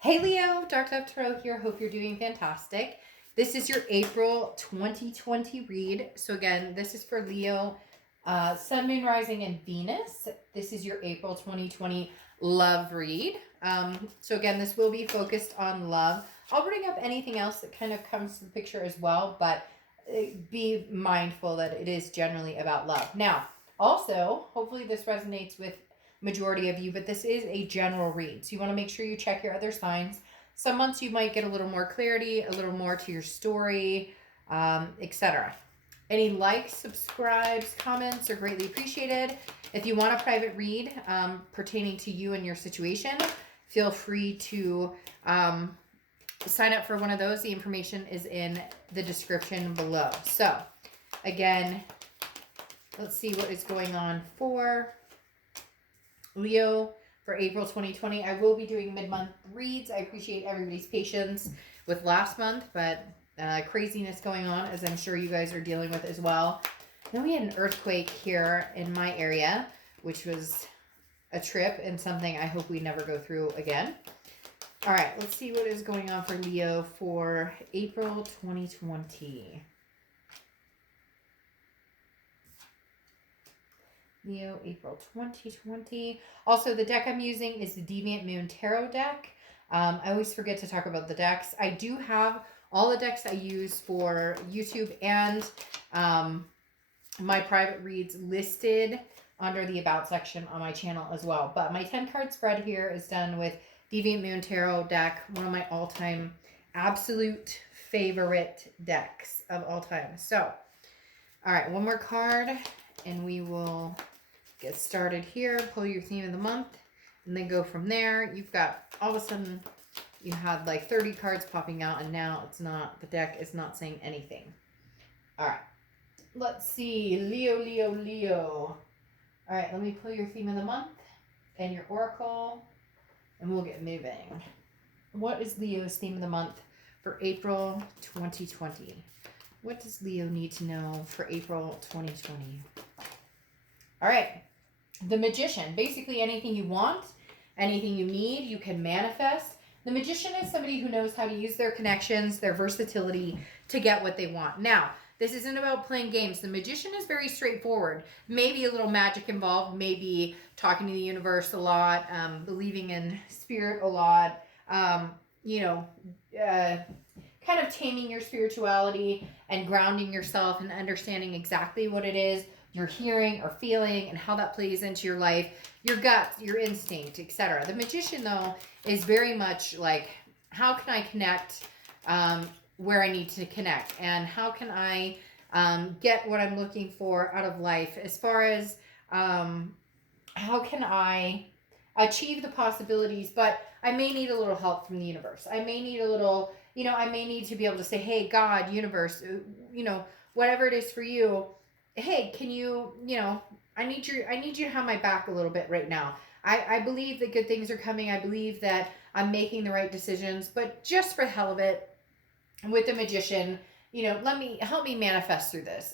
Hey Leo, Dark Dove Tarot here. Hope you're doing fantastic. This is your April 2020 read. So again, this is for Leo, Sun, Moon, Rising, and Venus. This is your April 2020 love read. So again, this will be focused on love. I'll bring up anything else that kind of comes to the picture as well, but be mindful that it is generally about love. Now, also, hopefully this resonates with majority of you, but this is a general read. So you want to make sure you check your other signs. Some months you might get a little more clarity, a little more to your story, etc. Any likes, subscribes, comments are greatly appreciated. If you want a private read pertaining to you and your situation, feel free to sign up for one of those. The information is in the description below. So again, let's see what is going on for Leo for April 2020. I will be doing mid-month reads. I appreciate everybody's patience with last month, but craziness going on, as I'm sure you guys are dealing with as well. Then we had an earthquake here in my area, which was a trip and something I hope we never go through again. All right, let's see what is going on for Leo for April 2020. Leo, April 2020. Also, the deck I'm using is the Deviant Moon Tarot deck. I always forget to talk about the decks. I do have all the decks I use for YouTube and my private reads listed under the About section on my channel as well. But my 10-card spread here is done with Deviant Moon Tarot deck, one of my all-time absolute favorite decks of all time. So, all right, one more card, and we will get started here. Pull your theme of the month, and then go from there. You've got, all of a sudden, you had like 30 cards popping out, and now it's not, the deck is not saying anything. All right, let's see. Leo, Leo, Leo. All right, let me pull your theme of the month and your oracle, and we'll get moving. What is Leo's theme of the month for April 2020? What does Leo need to know for April 2020? All right. The Magician. Basically anything you want, anything you need, you can manifest. The Magician is somebody who knows how to use their connections, their versatility to get what they want. Now, this isn't about playing games. The Magician is very straightforward. Maybe a little magic involved, maybe talking to the universe a lot, believing in spirit a lot, kind of taming your spirituality and grounding yourself and understanding exactly what it is you're hearing or feeling and how that plays into your life, your gut, your instinct, etc. The Magician, though, is very much like, how can I connect where I need to connect? And how can I get what I'm looking for out of life? As far as how can I achieve the possibilities, but I may need a little help from the universe. I may need a little, I may need to be able to say, hey, God, universe, whatever it is for you, hey, can you, I need you to have my back a little bit right now. I believe that good things are coming. I believe that I'm making the right decisions, but just for the hell of it, with the Magician, help me manifest through this.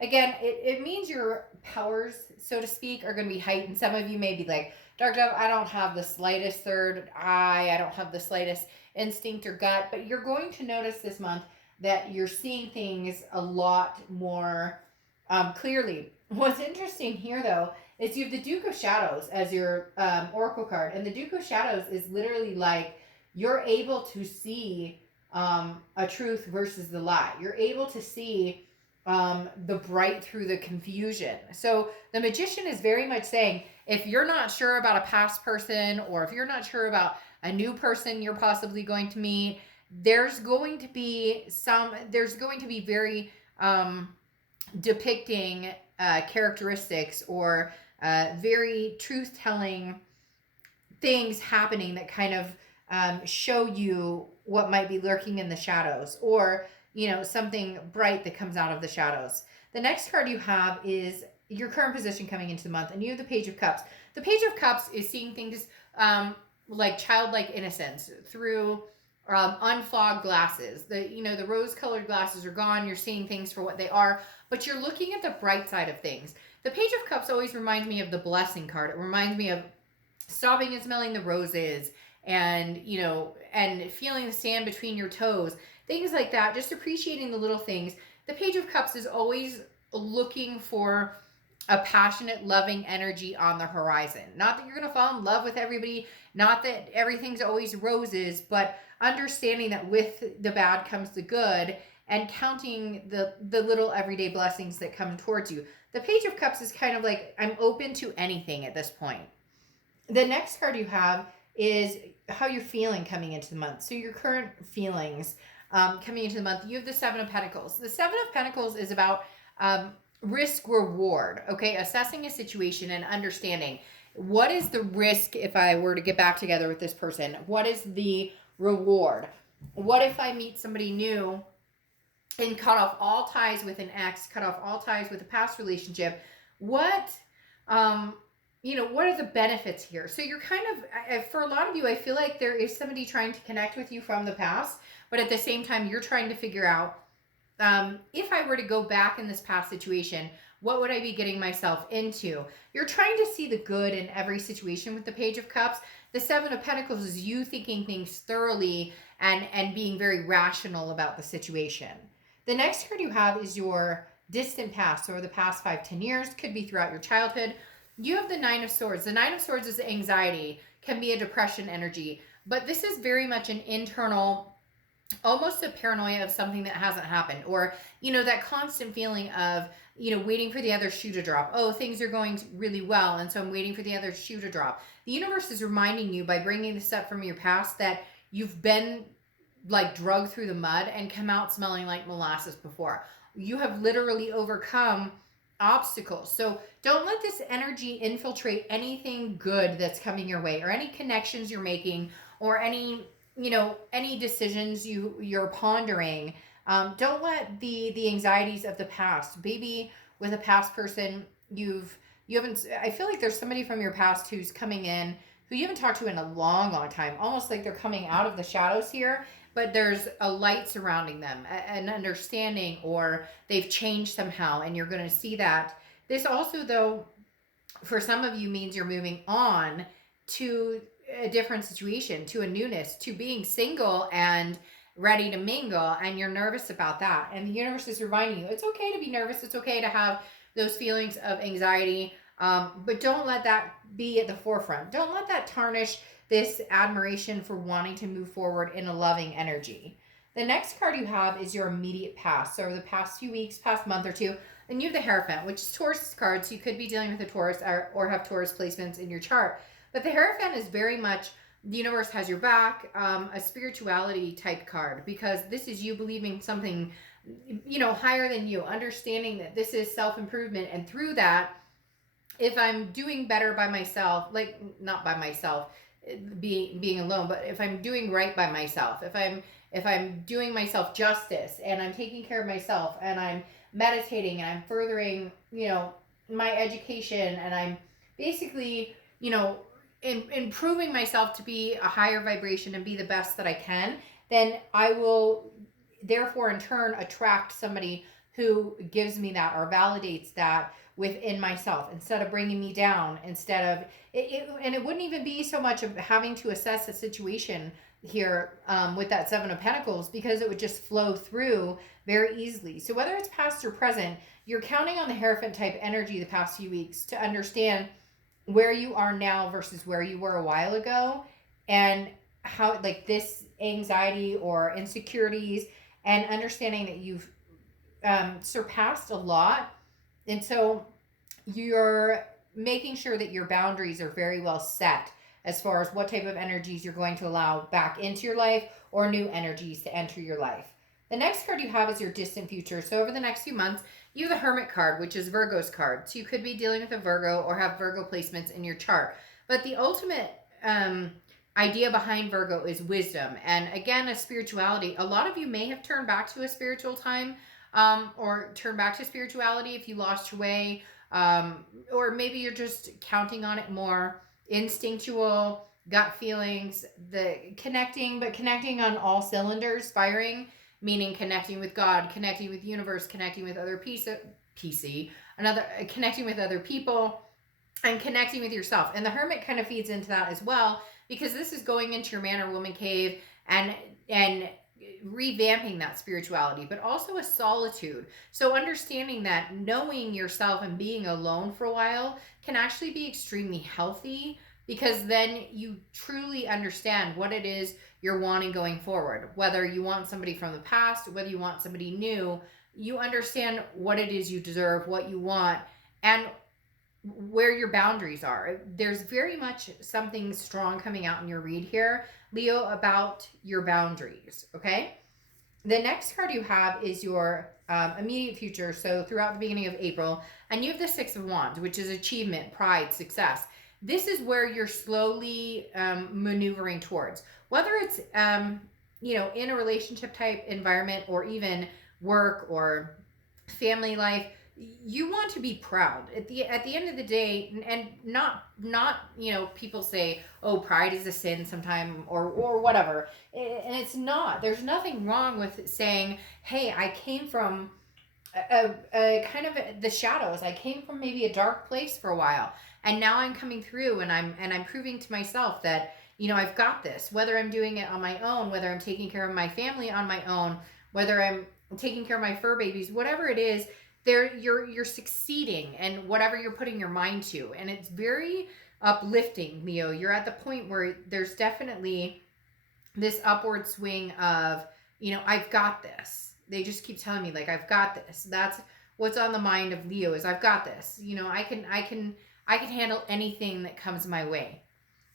Again, it means your powers, so to speak, are going to be heightened. Some of you may be like, Dark Dove, I don't have the slightest third eye. I don't have the slightest instinct or gut, but you're going to notice this month that you're seeing things a lot more clearly. What's interesting here, though, is you have the Duke of Shadows as your oracle card, and the Duke of Shadows is literally like you're able to see a truth versus the lie. You're able to see the bright through the confusion. So the Magician is very much saying, if you're not sure about a past person, or if you're not sure about a new person you're possibly going to meet, there's going to be very depicting characteristics or very truth-telling things happening that kind of show you what might be lurking in the shadows, or something bright that comes out of the shadows. The next card you have is your current position coming into the month, and you have the Page of Cups. The Page of Cups is seeing things like childlike innocence through unfogged glasses. The rose-colored glasses are gone. You're seeing things for what they are, but you're looking at the bright side of things. The Page of Cups always reminds me of the Blessing card. It reminds me of stopping and smelling the roses and, and feeling the sand between your toes, things like that, just appreciating the little things. The Page of Cups is always looking for a passionate, loving energy on the horizon. Not that you're going to fall in love with everybody, not that everything's always roses, but understanding that with the bad comes the good, and counting the little everyday blessings that come towards you. The Page of Cups is kind of like, I'm open to anything at this point. The next card you have is how you're feeling coming into the month. So your current feelings coming into the month. You have the Seven of Pentacles. The Seven of Pentacles is about risk reward, okay? Assessing a situation and understanding what is the risk if I were to get back together with this person? What is the reward? What if I meet somebody new and cut off all ties with an ex, cut off all ties with a past relationship? What what are the benefits here? So you're kind of, for a lot of you, I feel like there is somebody trying to connect with you from the past, but at the same time, you're trying to figure out, if I were to go back in this past situation, what would I be getting myself into? You're trying to see the good in every situation with the Page of Cups. The Seven of Pentacles is you thinking things thoroughly and being very rational about the situation. The next card you have is your distant past, or the past 5-10 years, could be throughout your childhood. You have the Nine of Swords. The Nine of Swords is anxiety, can be a depression energy, but this is very much an internal, almost a paranoia of something that hasn't happened, or, that constant feeling of, waiting for the other shoe to drop. Oh, things are going really well, and so I'm waiting for the other shoe to drop. The universe is reminding you by bringing this up from your past that you've been like drugged through the mud and come out smelling like molasses before. You have literally overcome obstacles. So don't let this energy infiltrate anything good that's coming your way, or any connections you're making, or any decisions you're pondering. Don't let the anxieties of the past, maybe with a past person you haven't, I feel like there's somebody from your past who's coming in who you haven't talked to in a long time, almost like they're coming out of the shadows here, but there's a light surrounding them, an understanding, or they've changed somehow, and you're going to see that. This also, though, for some of you means you're moving on to a different situation, to a newness, to being single and ready to mingle, and you're nervous about that. And the universe is reminding you, it's okay to be nervous. It's okay to have those feelings of anxiety, but don't let that be at the forefront. Don't let that tarnish this admiration for wanting to move forward in a loving energy. The next card you have is your immediate past. So over the past few weeks, past month or two, and you have the Hierophant, which is Taurus card. So you could be dealing with a Taurus, or have Taurus placements in your chart. But the Hierophant is very much, the universe has your back, a spirituality type card, because this is you believing something, higher than you, understanding that this is self-improvement. And through that, if I'm doing better by myself, like not by myself, being alone, but if I'm doing right by myself, if I'm doing myself justice, and I'm taking care of myself, and I'm meditating, and I'm furthering, my education, and I'm basically, improving myself to be a higher vibration and be the best that I can, then I will therefore in turn attract somebody who gives me that, or validates that within myself, instead of bringing me down, instead of and it wouldn't even be so much of having to assess a situation here with that Seven of Pentacles, because it would just flow through very easily. So whether it's past or present, you're counting on the Hierophant type energy the past few weeks to understand where you are now versus where you were a while ago, and how, like, this anxiety or insecurities, and understanding that you've surpassed a lot. And so you're making sure that your boundaries are very well set as far as what type of energies you're going to allow back into your life, or new energies to enter your life. The next card you have is your distant future. So over the next few months, you have the Hermit card, which is Virgo's card. So you could be dealing with a Virgo, or have Virgo placements in your chart. But the ultimate idea behind Virgo is wisdom. And again, a spirituality. A lot of you may have turned back to a spiritual time, or turn back to spirituality if you lost your way, or maybe you're just counting on it more. Instinctual, gut feelings, the connecting, but connecting on all cylinders, firing, meaning connecting with God, connecting with the universe, connecting with other connecting with other people, and connecting with yourself. And the Hermit kind of feeds into that as well, because this is going into your man or woman cave and revamping that spirituality, but also a solitude. So understanding that knowing yourself and being alone for a while can actually be extremely healthy, because then you truly understand what it is you're wanting going forward. Whether you want somebody from the past, whether you want somebody new, you understand what it is you deserve, what you want, and where your boundaries are. There's very much something strong coming out in your read here, Leo, about your boundaries, okay? The next card you have is your immediate future, so throughout the beginning of April, and you have the Six of Wands, which is achievement, pride, success. This is where you're slowly maneuvering towards, whether it's in a relationship type environment or even work or family life. You want to be proud at the end of the day, and not people say, oh, pride is a sin sometime, or whatever, and it's not. There's nothing wrong with saying, hey, I came from a kind of the shadows. I came from maybe a dark place for a while, and now I'm coming through, and I'm proving to myself that I've got this. Whether I'm doing it on my own, whether I'm taking care of my family on my own, whether I'm taking care of my fur babies, whatever it is, you're succeeding and whatever you're putting your mind to, and it's very uplifting, Leo. You're at the point where there's definitely this upward swing of I've got this. They just keep telling me, like, I've got this. That's what's on the mind of Leo, is I've got this. I can handle anything that comes my way.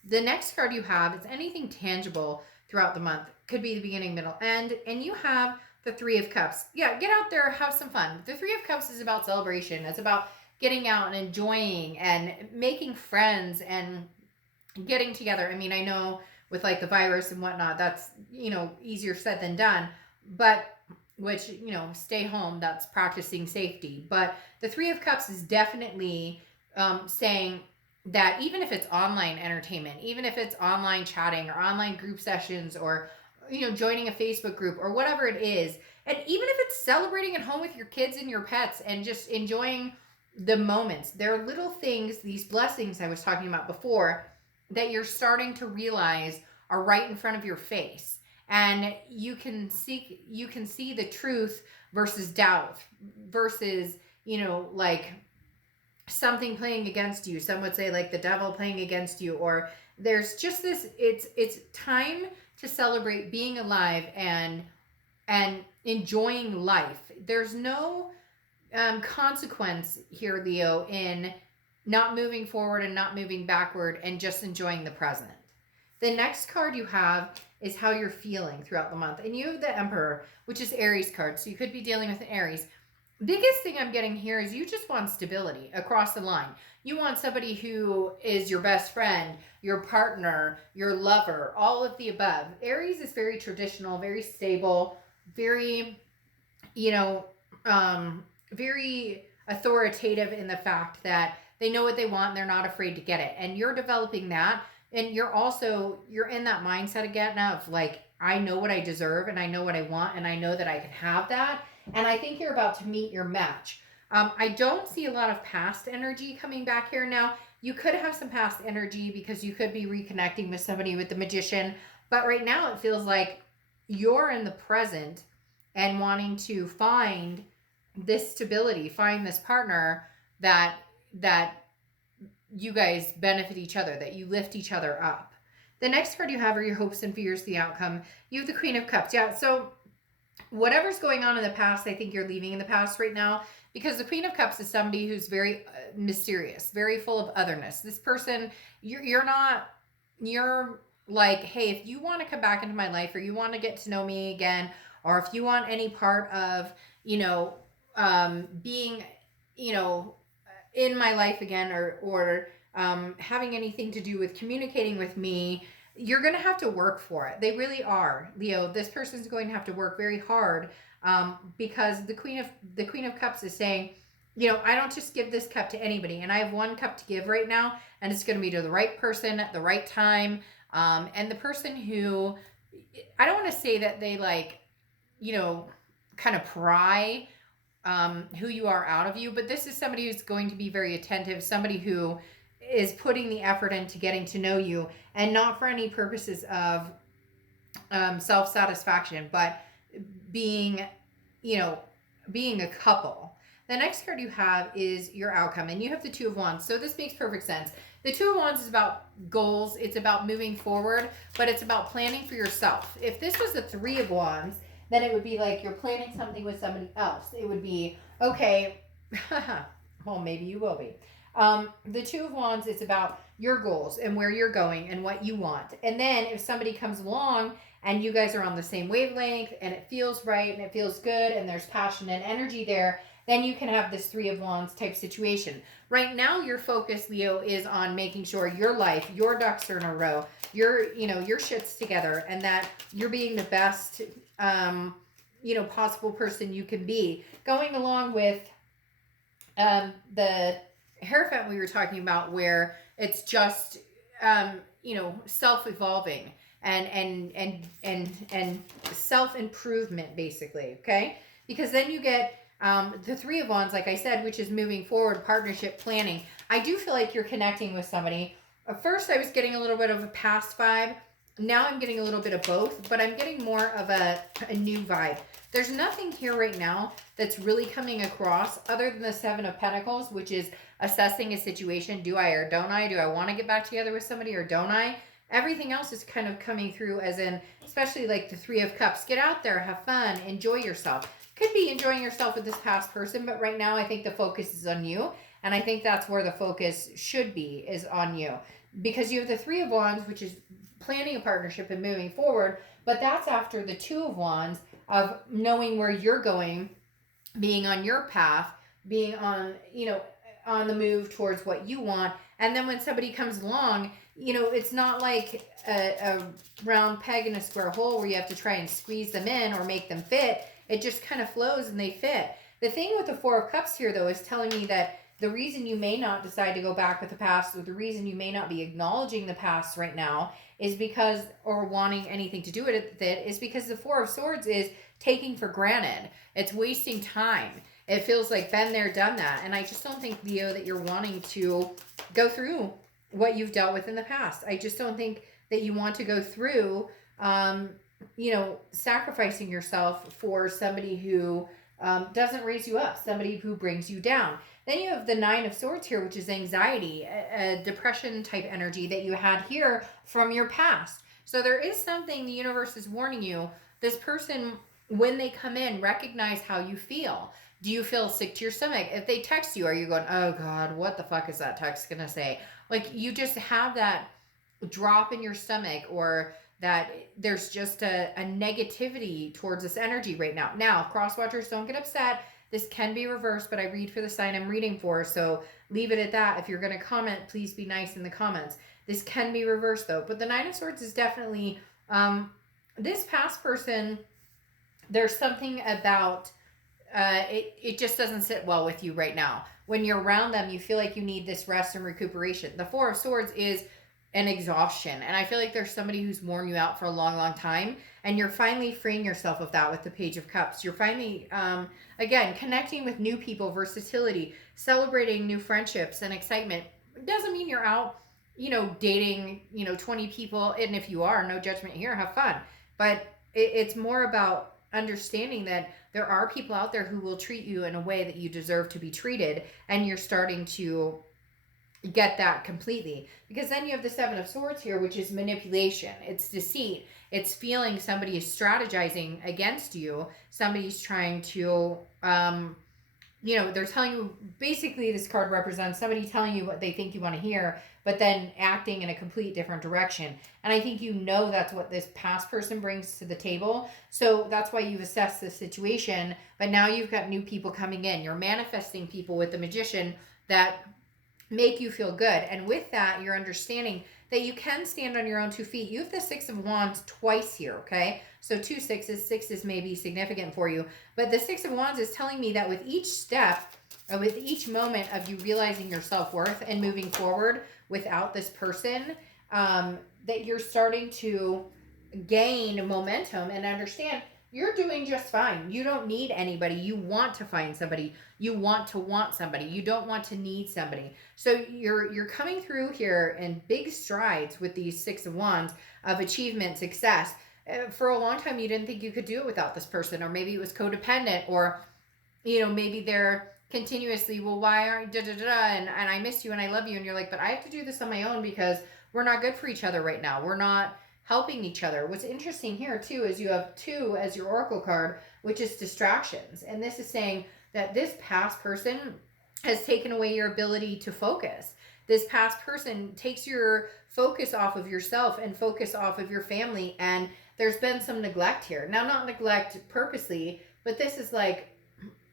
The next card you have is anything tangible throughout the month. Could be the beginning, middle, end, and you have the Three of Cups. Yeah, get out there, have some fun. The Three of Cups is about celebration. It's about getting out and enjoying and making friends and getting together. I mean, I know with like the virus and whatnot, that's, easier said than done. But which, stay home, that's practicing safety. But the Three of Cups is definitely saying that even if it's online entertainment, even if it's online chatting or online group sessions, or joining a Facebook group or whatever it is, and even if it's celebrating at home with your kids and your pets and just enjoying the moments, there are little things, these blessings I was talking about before, that you're starting to realize are right in front of your face, and you can see the truth versus doubt versus like something playing against you. Some would say like the devil playing against you, or there's just this, it's time to celebrate being alive and enjoying life. There's no consequence here, Leo, in not moving forward and not moving backward and just enjoying the present. The next card you have is how you're feeling throughout the month, and you have the Emperor, which is Aries card, so you could be dealing with an Aries. Biggest thing I'm getting here is you just want stability across the line. You want somebody who is your best friend, your partner, your lover, all of the above. Aries is very traditional, very stable, very, very authoritative in the fact that they know what they want and they're not afraid to get it. And you're developing that. And you're in that mindset again of like, I know what I deserve and I know what I want and I know that I can have that. And I think you're about to meet your match. I don't see a lot of past energy coming back here now. You could have some past energy because you could be reconnecting with somebody with the Magician. But right now it feels like you're in the present and wanting to find this stability, find this partner that you guys benefit each other, that you lift each other up. The next card you have are your hopes and fears, the outcome. You have the Queen of Cups. Yeah, so whatever's going on in the past, I think you're leaving in the past right now, because the Queen of Cups is somebody who's very mysterious, very full of otherness. This person, you're like, hey, if you want to come back into my life, or you want to get to know me again, or if you want any part of, being, in my life again, or having anything to do with communicating with me, you're going to have to work for it. They really are, Leo. This person's going to have to work very hard, because the Queen of Cups is saying, I don't just give this cup to anybody, and I have one cup to give right now, and it's going to be to the right person at the right time, and the person who, I don't want to say that they like, kind of pry who you are out of you, but this is somebody who's going to be very attentive, somebody who is putting the effort into getting to know you, and not for any purposes of self-satisfaction, but being, you know, being a couple. The next card you have is your outcome, and you have the Two of Wands. So this makes perfect sense. The Two of Wands is about goals. It's about moving forward, but it's about planning for yourself. If this was the Three of Wands, then it would be like you're planning something with somebody else. It would be, okay, well, maybe you will be. The Two of Wands is about your goals and where you're going and what you want. And then if somebody comes along and you guys are on the same wavelength and it feels right and it feels good and there's passion and energy there, then you can have this Three of Wands type situation. Right now, your focus, Leo, is on making sure your life, your ducks are in a row, your shit's together, and that you're being the best, possible person you can be. Going along with the Hierophant we were talking about, where it's just, self-evolving and self-improvement, basically, okay? Because then you get the Three of Wands, like I said, which is moving forward, partnership, planning. I do feel like you're connecting with somebody. At first, I was getting a little bit of a past vibe. Now I'm getting a little bit of both, but I'm getting more of a new vibe. There's nothing here right now that's really coming across other than the Seven of Pentacles, which is assessing a situation. Do I or don't I? Do I want to get back together with somebody or don't I? Everything else is kind of coming through as in, especially like the Three of Cups. Get out there, have fun, enjoy yourself. Could be enjoying yourself with this past person, but right now I think the focus is on you. And I think that's where the focus should be, is on you. Because you have the Three of Wands, which is planning a partnership and moving forward, but that's after the Two of Wands of knowing where you're going, being on your path, being on, on the move towards what you want. And then when somebody comes along, it's not like a round peg in a square hole where you have to try and squeeze them in or make them fit. It just kind of flows and they fit. The thing with the Four of Cups here, though, is telling me that the reason you may not decide to go back with the past, or the reason you may not be acknowledging the past right now, is because, or wanting anything to do with it, is because the Four of Swords is taking for granted. It's wasting time. It feels like been there, done that. And I just don't think, Leo, that you're wanting to go through what you've dealt with in the past. I just don't think that you want to go through, sacrificing yourself for somebody who doesn't raise you up, somebody who brings you down. Then you have the Nine of Swords here, which is anxiety, a depression type energy that you had here from your past. So there is something the universe is warning you. This person, when they come in, recognize how you feel. Do you feel sick to your stomach? If they text you, are you going, oh God, what the fuck is that text going to say? Like, you just have that drop in your stomach, or that there's just a negativity towards this energy right now. Now, cross watchers, don't get upset. This can be reversed, but I read for the sign I'm reading for, so leave it at that. If you're going to comment, please be nice in the comments. This can be reversed, though. But the Nine of Swords is definitely, this past person, there's something about, it just doesn't sit well with you right now. When you're around them, you feel like you need this rest and recuperation. The Four of Swords is an exhaustion. And I feel like there's somebody who's worn you out for a long, long time. And you're finally freeing yourself of that with the Page of Cups. You're finally, again, connecting with new people, versatility, celebrating new friendships and excitement. It doesn't mean you're out, dating, 20 people. And if you are, no judgment here, have fun. But it's more about understanding that there are people out there who will treat you in a way that you deserve to be treated. And you're starting to get that completely, because then you have the Seven of Swords here, which is manipulation. It's deceit. It's feeling somebody is strategizing against you. Somebody's trying to, they're telling you, basically this card represents somebody telling you what they think you want to hear, but then acting in a complete different direction. And I think that's what this past person brings to the table. So that's why you've assessed the situation, but now you've got new people coming in. You're manifesting people with the Magician that make you feel good. And with that, you're understanding that you can stand on your own 2 feet. You have the Six of Wands twice here, okay? So 2 sixes, sixes may be significant for you. But the Six of Wands is telling me that with each step, or with each moment of you realizing your self-worth and moving forward without this person, that you're starting to gain momentum and understand you're doing just fine. You don't need anybody. You want to find somebody. You want to want somebody. You don't want to need somebody. So you're coming through here in big strides with these Six of Wands of achievement, success. For a long time, you didn't think you could do it without this person, or maybe it was codependent, or maybe they're continuously, well, why aren't da da da, and I miss you and I love you, and you're like, but I have to do this on my own because we're not good for each other right now. We're not helping each other. What's interesting here too is you have 2 as your oracle card, which is distractions, and this is saying that this past person has taken away your ability to focus. This past person takes your focus off of yourself and focus off of your family, and there's been some neglect here. Now, not neglect purposely, but this is like,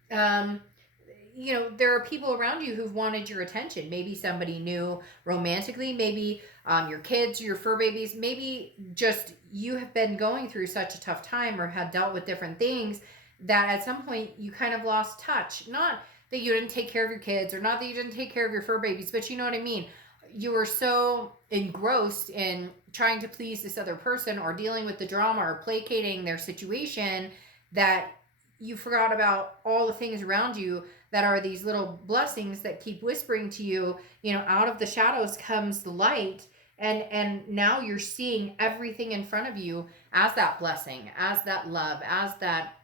there are people around you who've wanted your attention. Maybe somebody new romantically, maybe your kids, your fur babies, maybe just you have been going through such a tough time or had dealt with different things that at some point you kind of lost touch. Not that you didn't take care of your kids, or not that you didn't take care of your fur babies, but you know what I mean. You were so engrossed in trying to please this other person, or dealing with the drama, or placating their situation, that you forgot about all the things around you that are these little blessings that keep whispering to you, out of the shadows comes the light. And now you're seeing everything in front of you as that blessing, as that love, as that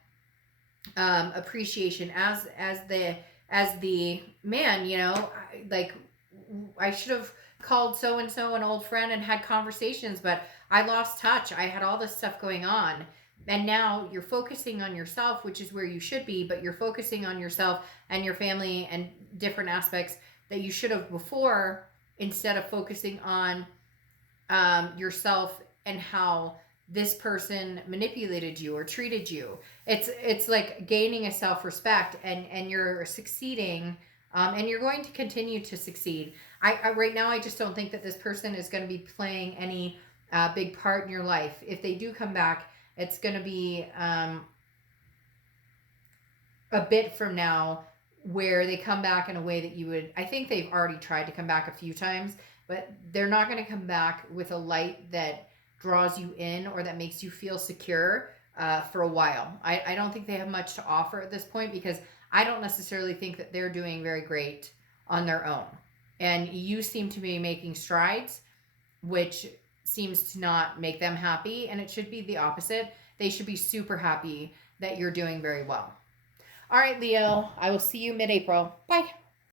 appreciation, as the man, like, I should have called so and so an old friend and had conversations, but I lost touch. I had all this stuff going on. And now you're focusing on yourself, which is where you should be, but you're focusing on yourself and your family and different aspects that you should have before, instead of focusing on yourself and how this person manipulated you or treated you. It's like gaining a self-respect, and you're succeeding, and you're going to continue to succeed. I right now, I just don't think that this person is going to be playing any big part in your life. If they do come back, it's going to be a bit from now, where they come back in a way that you would, I think they've already tried to come back a few times, but they're not going to come back with a light that draws you in or that makes you feel secure for a while. I don't think they have much to offer at this point, because I don't necessarily think that they're doing very great on their own. And you seem to be making strides, which seems to not make them happy, and it should be the opposite. They should be super happy that you're doing very well. All right, Leo, I will see you mid-April. Bye.